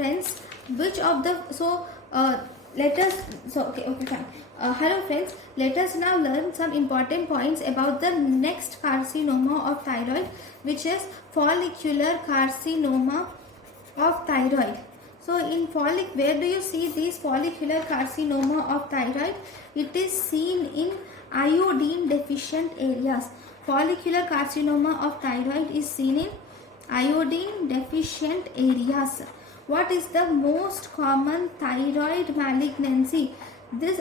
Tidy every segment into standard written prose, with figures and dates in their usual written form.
friends, which of the fine. Hello friends, let us now learn some important points about the next carcinoma of thyroid, which is follicular carcinoma of thyroid. So in where do you see this follicular carcinoma of thyroid? It is seen in iodine deficient areas. Follicular carcinoma of thyroid is seen in iodine deficient areas. What is the most common thyroid malignancy? This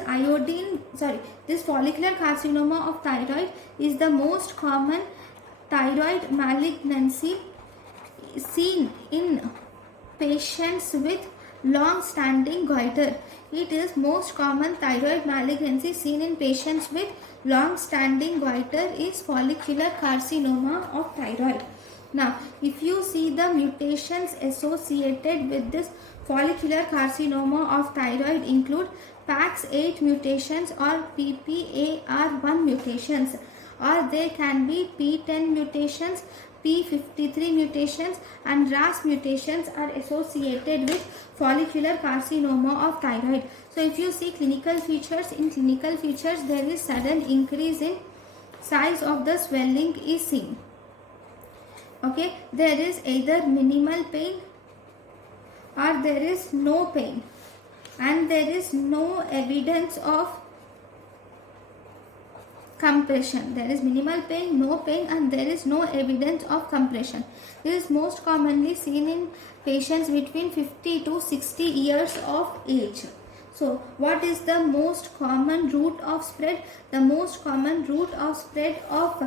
follicular carcinoma of thyroid is the most common thyroid malignancy seen in patients with long-standing goiter. It is most common thyroid malignancy seen in patients with long-standing goiter is follicular carcinoma of thyroid. Now, if you see the mutations associated with this follicular carcinoma of thyroid include PAX8 mutations or PPAR1 mutations, or there can be P10 mutations, P53 mutations and RAS mutations are associated with follicular carcinoma of thyroid. So if you see clinical features, in clinical features there is sudden increase in size of the swelling is seen. Okay, there is either minimal pain or there is no pain, and there is no evidence of compression. There is minimal pain, no pain, and there is no evidence of compression. This is most commonly seen in patients between 50 to 60 years of age. So, what is the most common route of spread? The most common route of spread of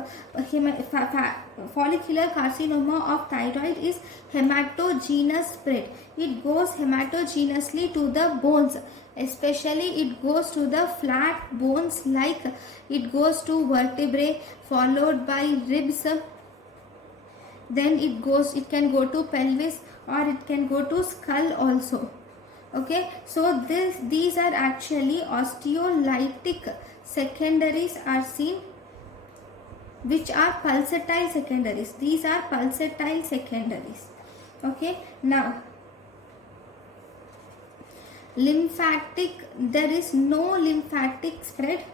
follicular carcinoma of thyroid is hematogenous spread. It goes hematogenously to the bones. Especially it goes to the flat bones, like it goes to vertebrae followed by ribs, then it can go to pelvis or it can go to skull also. Okay, so these are actually osteolytic secondaries are seen, which are pulsatile secondaries. These are pulsatile secondaries. Okay, now there is no lymphatic spread.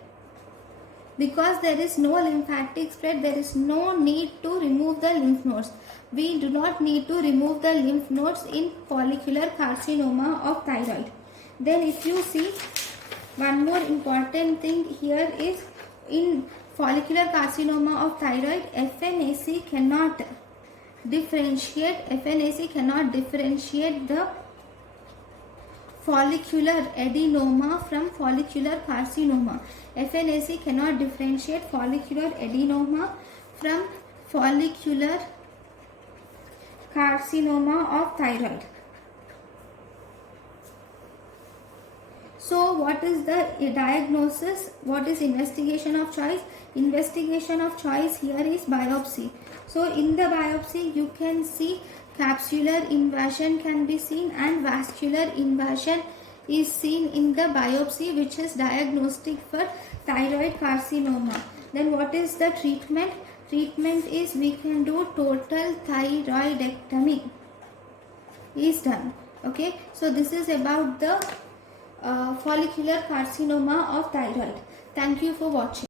Because there is no lymphatic spread, there is no need to remove the lymph nodes. We do not need to remove the lymph nodes in follicular carcinoma of thyroid. Then if you see, one more important thing here is in follicular carcinoma of thyroid, FNAC cannot differentiate the follicular adenoma from follicular carcinoma. FNAC cannot differentiate follicular adenoma from follicular carcinoma of thyroid. So what is the diagnosis? What is investigation of choice? Investigation of choice here is biopsy. So in the biopsy you can see capsular invasion can be seen and vascular invasion is seen in the biopsy, which is diagnostic for thyroid carcinoma. Then what is the treatment? Treatment is we can do total thyroidectomy is done. Okay, so this is about the follicular carcinoma of thyroid. Thank you for watching.